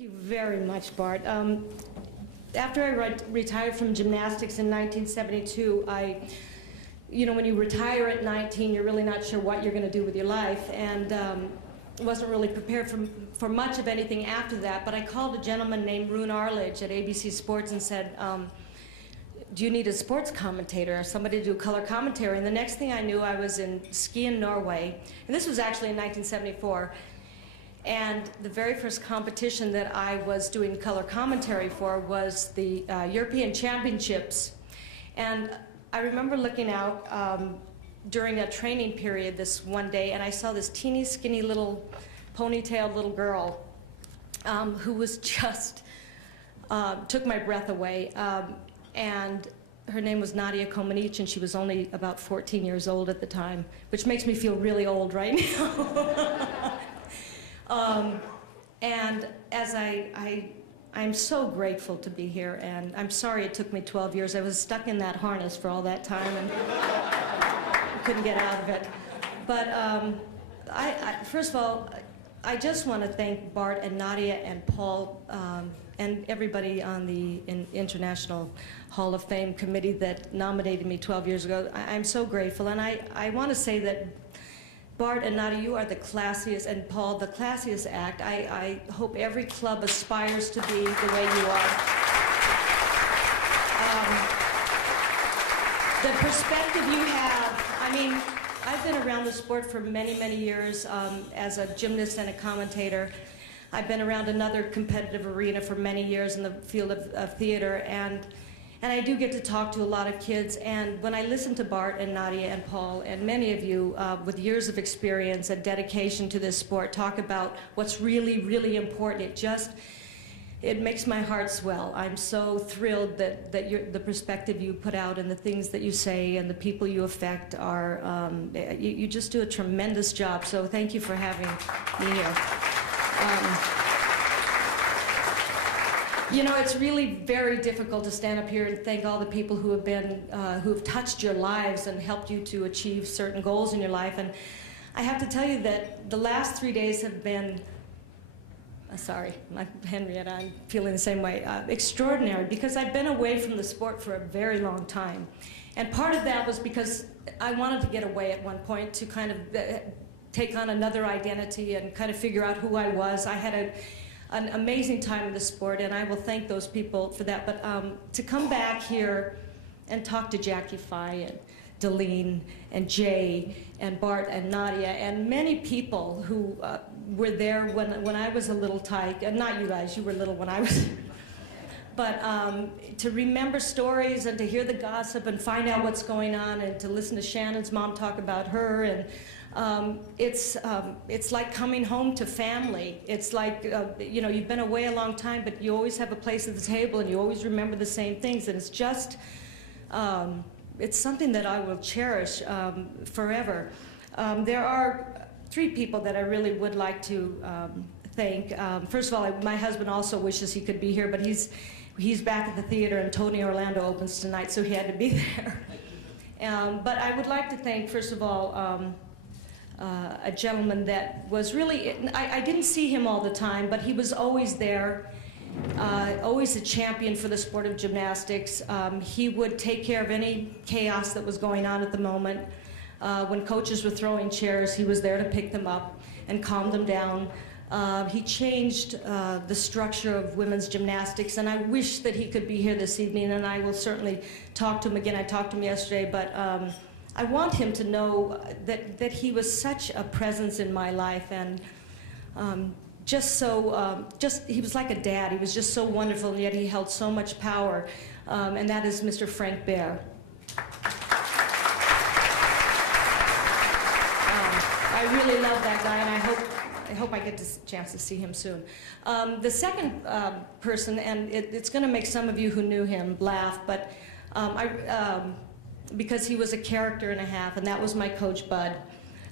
Thank you very much, Bart. After I retired from gymnastics in 1972, when you retire at 19, you're really not sure what you're going to do with your life, and wasn't really prepared for much of anything after that. But I called a gentleman named Rune Arledge at ABC Sports and said, do you need a sports commentator or somebody to do color commentary? And the next thing I knew, I was in Skien, Norway, and this was actually in 1974. And the very first competition that I was doing color commentary for was the European Championships. And I remember looking out during a training period this one day, and I saw this teeny, skinny little ponytailed little girl who was just, took my breath away. And her name was Nadia Comaneci, and she was only about 14 years old at the time, which makes me feel really old right now. And as I'm so grateful to be here, and I'm sorry it took me 12 years. I was stuck in that harness for all that time and couldn't get out of it. But first of all, I just want to thank Bart and Nadia and Paul and everybody on the International Hall of Fame committee that nominated me 12 years ago. I'm so grateful, and I want to say that Bart and Nadia, you are the classiest, and Paul, the classiest act. I hope every club aspires to be the way you are. The perspective you have, I mean, I've been around the sport for many, many years as a gymnast and a commentator. I've been around another competitive arena for many years in the field of theater, and I do get to talk to a lot of kids, and when I listen to Bart and Nadia and Paul and many of you with years of experience and dedication to this sport talk about what's really, really important, it makes my heart swell. I'm so thrilled that the perspective you put out and the things that you say and the people you affect are, you just do a tremendous job, so thank you for having me here. You know, it's really very difficult to stand up here and thank all the people who have touched your lives and helped you to achieve certain goals in your life. And I have to tell you that the last 3 days have been, sorry, Henrietta, I'm feeling the same way, extraordinary, because I've been away from the sport for a very long time. And part of that was because I wanted to get away at one point to kind of take on another identity and kind of figure out who I was. I had an amazing time in the sport, and I will thank those people for that. But to come back here and talk to Jackie Fye and Deline and Jay and Bart and Nadia and many people who were there when I was a little tyke, and not you guys, you were little when I was, but to remember stories and to hear the gossip and find out what's going on and to listen to Shannon's mom talk about her, and it's like coming home to family. It's like, you know, you've been away a long time, but you always have a place at the table and you always remember the same things, and it's just, it's something that I will cherish forever. There are 3 people that I really would like to thank. First of all, my husband also wishes he could be here, but he's back at the theater and Tony Orlando opens tonight, so he had to be there. But I would like to thank, first of all, a gentleman that was really, I didn't see him all the time, but he was always there, always a champion for the sport of gymnastics. He would take care of any chaos that was going on at the moment. When coaches were throwing chairs, he was there to pick them up and calm them down. He changed the structure of women's gymnastics, and I wish that he could be here this evening, and I will certainly talk to him again. I talked to him yesterday, but I want him to know that he was such a presence in my life, and he was like a dad. He was just so wonderful, and yet he held so much power, and that is Mr. Frank Bear. I really love that guy, and I hope I get a chance to see him soon. The second person, and it's going to make some of you who knew him laugh, but because he was a character and a half, and that was my coach, Bud.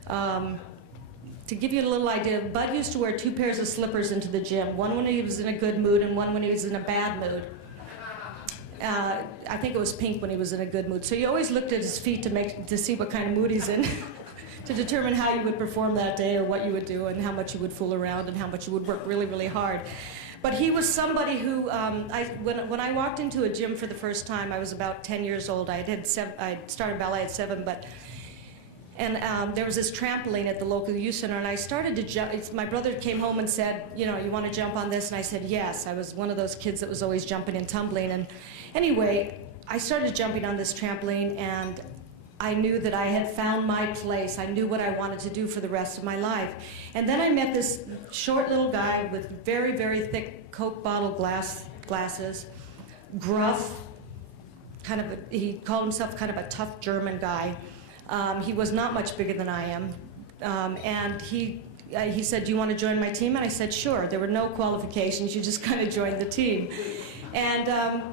To give you a little idea, Bud used to wear 2 pairs of slippers into the gym, one when he was in a good mood and one when he was in a bad mood. I think it was pink when he was in a good mood. So you always looked at his feet to see what kind of mood he's in. to determine how you would perform that day or what you would do and how much you would fool around and how much you would work really, really hard. But he was somebody who, when I walked into a gym for the first time, I was about 10 years old. I started ballet at 7, and there was this trampoline at the local youth center, and I started to jump. My brother came home and said, you know, you want to jump on this? And I said, yes. I was one of those kids that was always jumping and tumbling. And anyway, I started jumping on this trampoline, and I knew that I had found my place. I knew what I wanted to do for the rest of my life. And then I met this short little guy with very, very thick Coke bottle glasses, gruff, he called himself kind of a tough German guy. He was not much bigger than I am. And he said, do you want to join my team? And I said, sure. There were no qualifications. You just kind of joined the team. And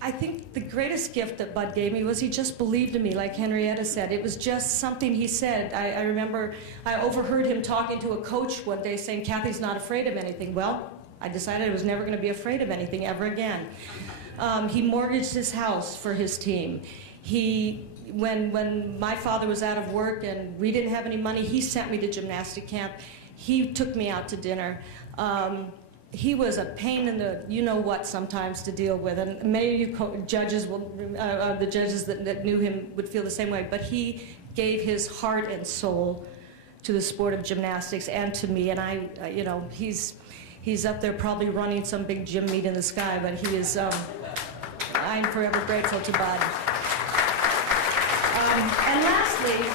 I think the greatest gift that Bud gave me was he just believed in me, like Henrietta said. It was just something he said. I remember I overheard him talking to a coach one day saying, Cathy's not afraid of anything. Well, I decided I was never going to be afraid of anything ever again. He mortgaged his house for his team. When my father was out of work and we didn't have any money, he sent me to gymnastic camp. He took me out to dinner. He was a pain in the you-know-what sometimes to deal with, and many of you judges the judges that knew him would feel the same way, but he gave his heart and soul to the sport of gymnastics and to me, and he's up there probably running some big gym meet in the sky, but he is, I'm forever grateful to Bud. And lastly,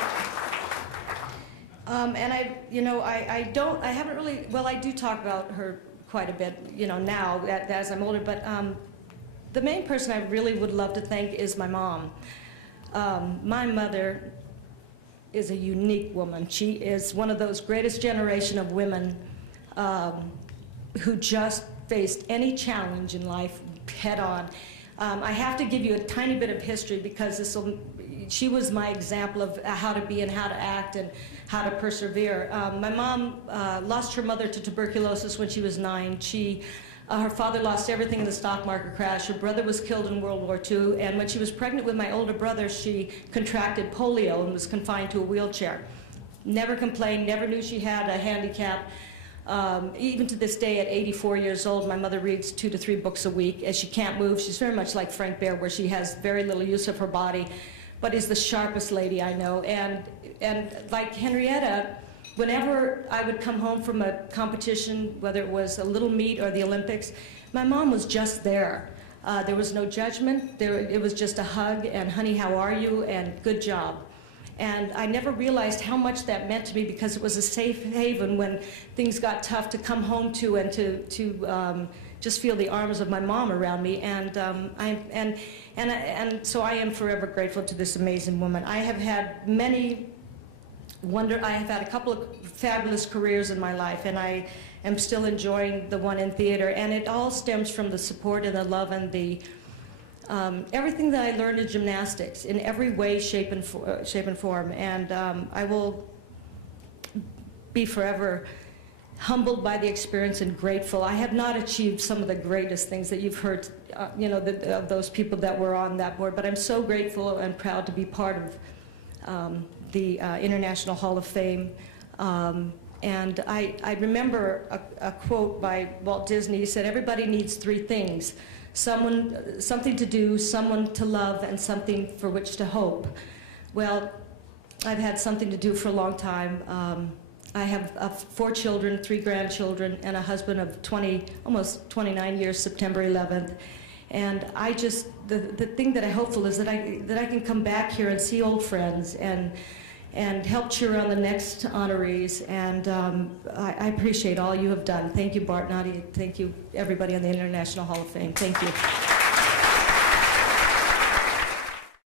I haven't really, well, I do talk about her quite a bit, now as I'm older, but the main person I really would love to thank is my mom. My mother is a unique woman. She is one of those greatest generation of women who just faced any challenge in life head on. I have to give you a tiny bit of history because she was my example of how to be and how to act and how to persevere. My mom lost her mother to tuberculosis when she was 9. Her father lost everything in the stock market crash. Her brother was killed in World War II, and when she was pregnant with my older brother, she contracted polio and was confined to a wheelchair. Never complained, never knew she had a handicap. Even to this day, at 84 years old, my mother reads 2 to 3 books a week. As she can't move, she's very much like Frank Bear, where she has very little use of her body, but is the sharpest lady I know. And like Henrietta, whenever I would come home from a competition, whether it was a little meet or the Olympics, my mom was just there. There was no judgment. It was just a hug and, honey, how are you? And good job. And I never realized how much that meant to me because it was a safe haven when things got tough to come home to and to just feel the arms of my mom around me. And so I am forever grateful to this amazing woman. I have had I have had a couple of fabulous careers in my life, and I am still enjoying the one in theater. And it all stems from the support and the love and the everything that I learned in gymnastics in every way, shape, and form. And I will be forever humbled by the experience and grateful. I have not achieved some of the greatest things that you've heard, of those people that were on that board, but I'm so grateful and proud to be part of the International Hall of Fame. And I remember a quote by Walt Disney. He said, everybody needs 3 things. Something to do, someone to love, and something for which to hope. Well, I've had something to do for a long time. I have 4 children, 3 grandchildren, and a husband of almost 29 years, September 11th. And the thing that I'm hopeful is that I can come back here and see old friends and help cheer on the next honorees. And I appreciate all you have done. Thank you, Bart Nadia. Thank you, everybody on the International Hall of Fame. Thank you.